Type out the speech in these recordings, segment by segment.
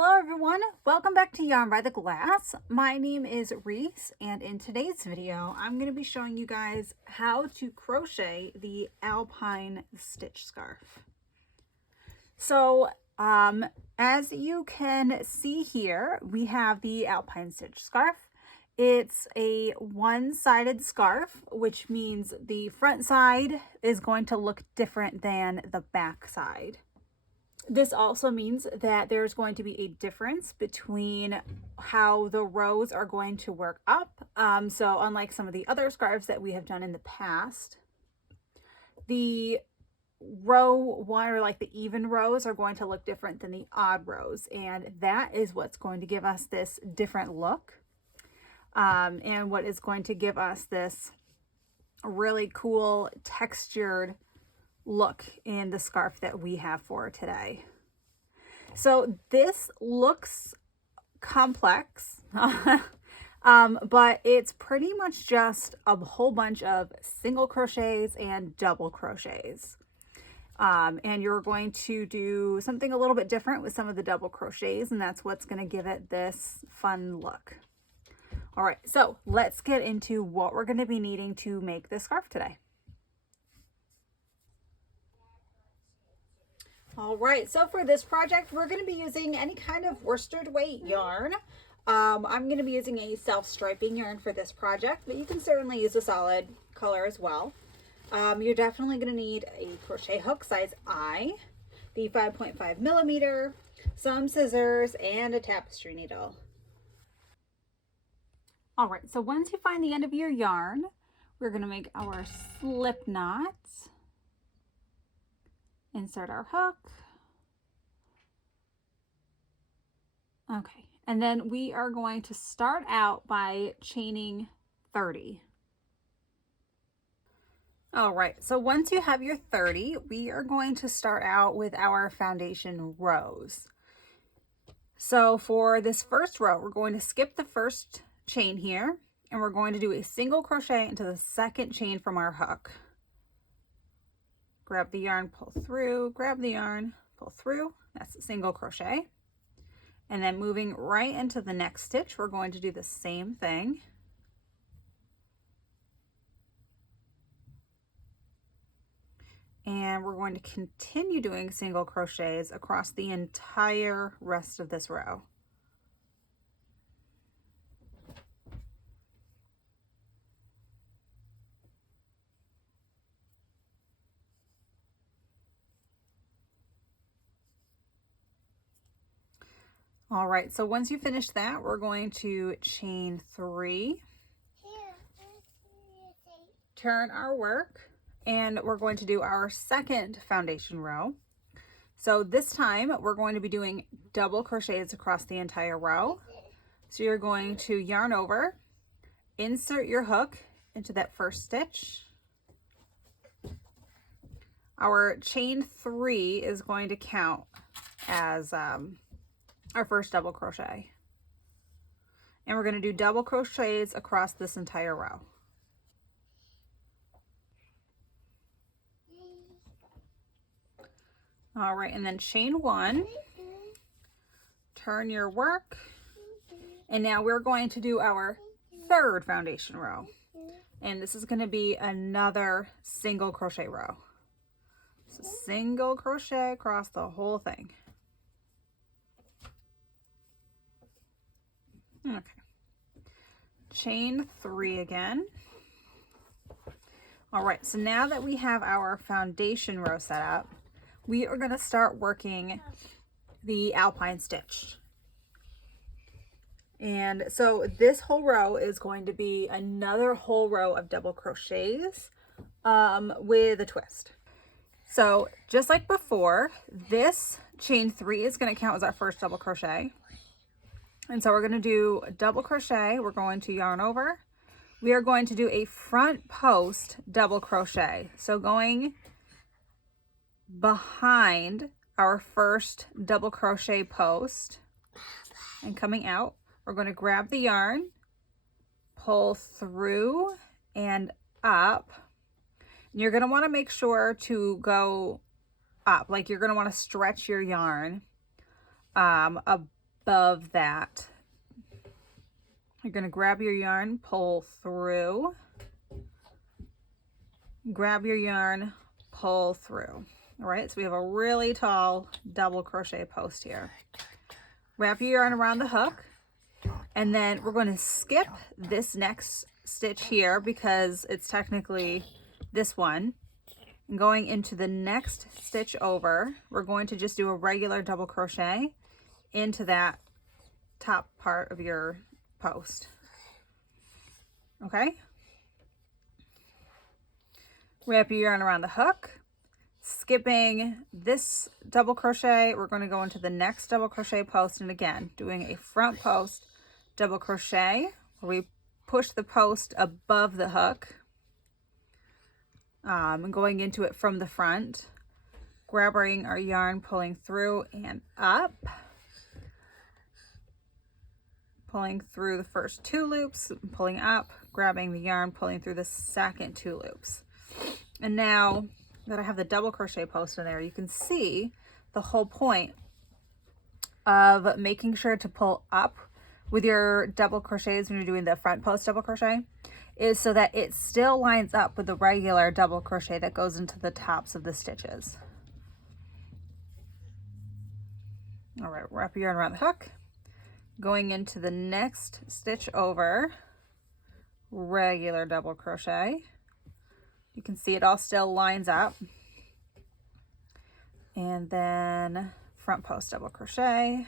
Hello everyone, welcome back to Yarn by the Glass. My name is Reese, and in today's video I'm going to be showing you guys how to crochet the Alpine stitch scarf. So as you can see here, we have the Alpine stitch scarf. It's a one-sided scarf, which means the front side is going to look different than the back side. This also means that there's going to be a difference between how the rows are going to work up. So unlike some of the other scarves that we have done in the past, the row one, or like the even rows, are going to look different than the odd rows. And that is what's going to give us this different look. And what is going to give us this really cool textured look in the scarf that we have for today. So this looks complex, but it's pretty much just a whole bunch of single crochets and double crochets. And you're going to do something a little bit different with some of the double crochets, and that's what's going to give it this fun look. All right, so let's get into what we're going to be needing to make this scarf today. All right, so for this project, we're going to be using any kind of worsted weight yarn. I'm going to be using a self-striping yarn for this project, but you can certainly use a solid color as well. You're definitely going to need a crochet hook size I, the 5.5 millimeter, some scissors, and a tapestry needle. All right, so once you find the end of your yarn, we're going to make our slip knots. Insert our hook. Okay, and then we are going to start out by chaining 30. All right, so once you have your 30, we are going to start out with our foundation rows. So for this first row, we're going to skip the first chain here, and we're going to do a single crochet into the second chain from our hook. Grab the yarn, pull through, grab the yarn, pull through. That's a single crochet. And then moving right into the next stitch, we're going to do the same thing. And we're going to continue doing single crochets across the entire rest of this row. All right, so once you finish that, we're going to chain 3, turn our work, and we're going to do our second foundation row. So this time we're going to be doing double crochets across the entire row. So you're going to yarn over, insert your hook into that first stitch. Our chain 3 is going to count as our first double crochet, and we're going to do double crochets across this entire row. All right, and then chain 1, turn your work, and now we're going to do our third foundation row, and this is going to be another single crochet row. So single crochet across the whole thing. Okay, chain 3 again. All right, so now that we have our foundation row set up, we are going to start working the Alpine stitch. And so this whole row is going to be another whole row of double crochets with a twist. So just like before, this chain 3 is going to count as our first double crochet. And so we're going to do a double crochet. We're going to yarn over. We are going to do a front post double crochet. So going behind our first double crochet post and coming out, we're going to grab the yarn, pull through and up. And you're going to want to make sure to go up, like you're going to want to stretch your yarn above that. You're going to grab your yarn, pull through, grab your yarn, pull through. All right, so we have a really tall double crochet post here. Wrap your yarn around the hook, and then we're going to skip this next stitch here because it's technically this one. And going into the next stitch over, we're going to just do a regular double crochet into that top part of your post. Okay? Wrap your yarn around the hook. Skipping this double crochet, we're going to go into the next double crochet post, and again doing a front post double crochet where we push the post above the hook, and going into it from the front, grabbing our yarn, pulling through and up, pulling through the first 2 loops, pulling up, grabbing the yarn, pulling through the second 2 loops. And now that I have the double crochet post in there, you can see the whole point of making sure to pull up with your double crochets when you're doing the front post double crochet is so that it still lines up with the regular double crochet that goes into the tops of the stitches. All right, wrap your yarn around the hook, going into the next stitch over, regular double crochet. You can see it all still lines up. And then front post double crochet.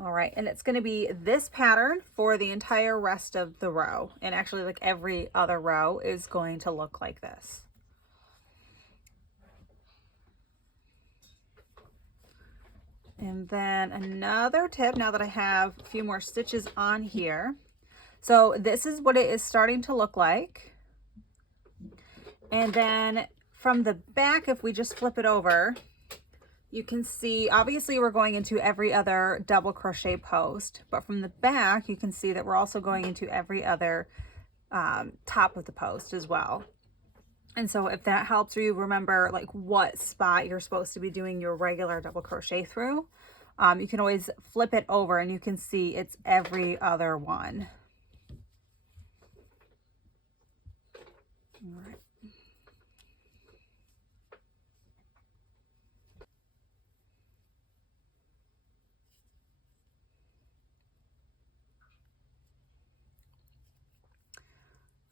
All right, and it's going to be this pattern for the entire rest of the row. And actually, like every other row is going to look like this. And then another tip, now that I have a few more stitches on here. So this is what it is starting to look like. And then from the back, if we just flip it over, you can see, obviously we're going into every other double crochet post, but from the back, you can see that we're also going into every other top of the post as well. And so if that helps you remember like what spot you're supposed to be doing your regular double crochet through, you can always flip it over and you can see it's every other one. All right.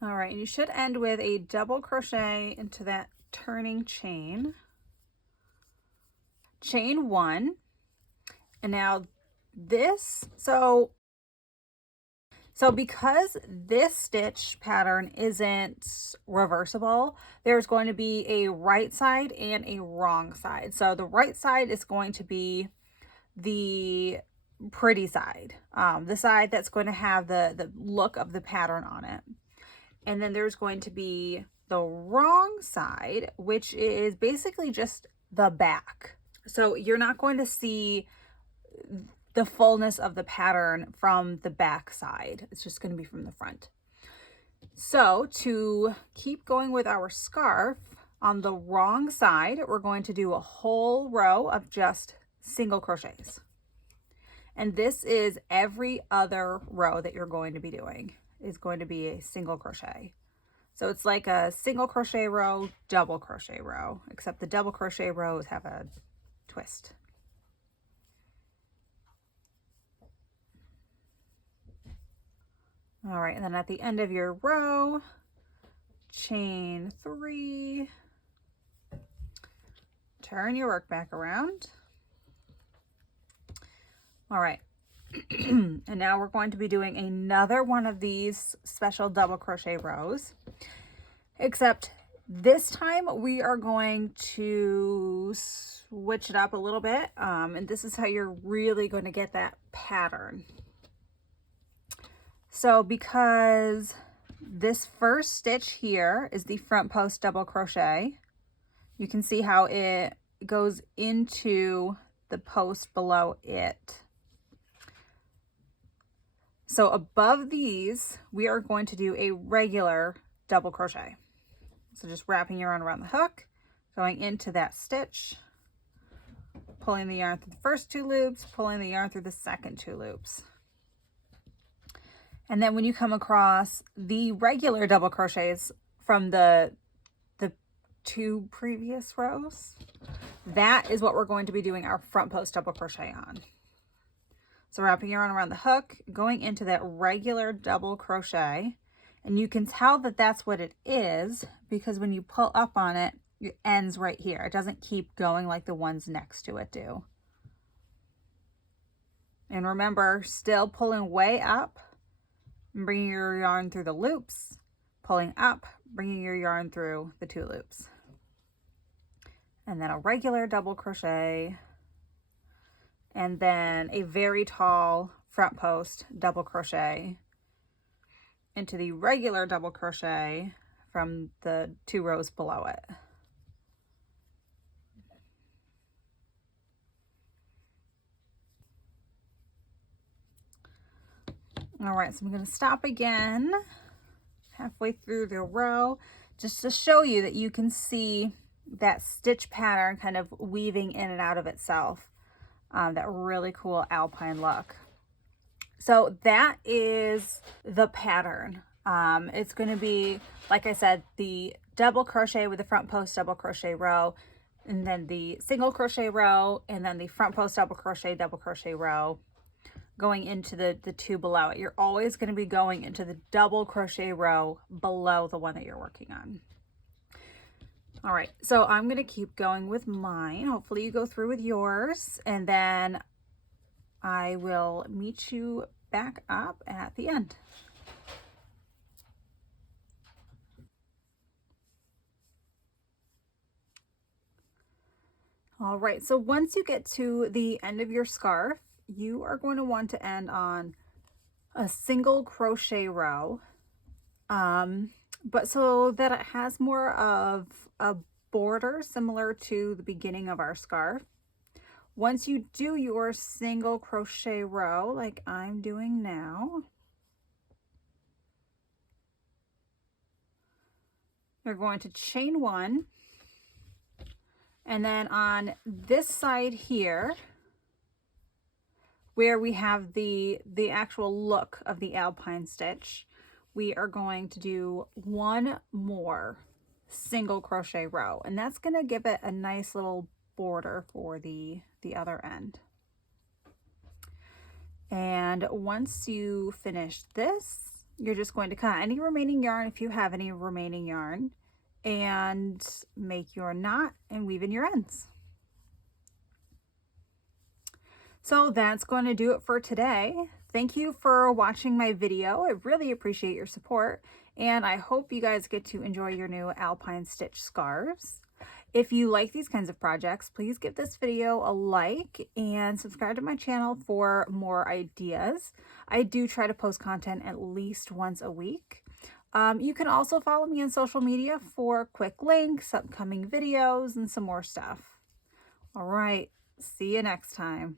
All right, and you should end with a double crochet into that turning chain. Chain 1. And now this, so because this stitch pattern isn't reversible, there's going to be a right side and a wrong side. So the right side is going to be the pretty side, the side that's going to have the look of the pattern on it. And then there's going to be the wrong side, which is basically just the back. So you're not going to see the fullness of the pattern from the back side. It's just going to be from the front. So to keep going with our scarf, on the wrong side, we're going to do a whole row of just single crochets. And this is every other row that you're going to be doing is going to be a single crochet. So it's like a single crochet row, double crochet row, except the double crochet rows have a twist. All right, and then at the end of your row, chain 3, turn your work back around. All right. And now we're going to be doing another one of these special double crochet rows, except this time we are going to switch it up a little bit, and this is how you're really going to get that pattern. So because this first stitch here is the front post double crochet, you can see how it goes into the post below it. So above these, we are going to do a regular double crochet. So just wrapping your yarn around the hook, going into that stitch, pulling the yarn through the first 2 loops, pulling the yarn through the second 2 loops. And then when you come across the regular double crochets from the 2 previous rows, that is what we're going to be doing our front post double crochet on. So wrapping yarn around the hook, going into that regular double crochet, and you can tell that that's what it is because when you pull up on it, it ends right here. It doesn't keep going like the ones next to it do. And remember, still pulling way up, bringing your yarn through the loops, pulling up, bringing your yarn through the 2 loops. And then a regular double crochet, and then a very tall front post double crochet into the regular double crochet from the 2 rows below it. All right, so I'm going to stop again halfway through the row just to show you that you can see that stitch pattern kind of weaving in and out of itself. That really cool Alpine look. So that is the pattern. It's going to be, like I said, the double crochet with the front post double crochet row, and then the single crochet row, and then the front post double crochet row going into the 2 below it. You're always going to be going into the double crochet row below the one that you're working on. All right, so I'm going to keep going with mine. Hopefully you go through with yours, and then I will meet you back up at the end. All right, so once you get to the end of your scarf, you are going to want to end on a single crochet row, but so that it has more of a border similar to the beginning of our scarf. Once you do your single crochet row like I'm doing now, you're going to chain 1, and then on this side here, where we have the actual look of the Alpine stitch, we are going to do 1 more single crochet row, and that's going to give it a nice little border for the other end. And once you finish this, you're just going to cut any remaining yarn if you have any remaining yarn, and make your knot and weave in your ends. So that's going to do it for today. Thank you for watching my video. I really appreciate your support, and I hope you guys get to enjoy your new Alpine stitch scarves. If you like these kinds of projects, please give this video a like and subscribe to my channel for more ideas. I do try to post content at least once a week. You can also follow me on social media for quick links, upcoming videos, and some more stuff. All right, see you next time.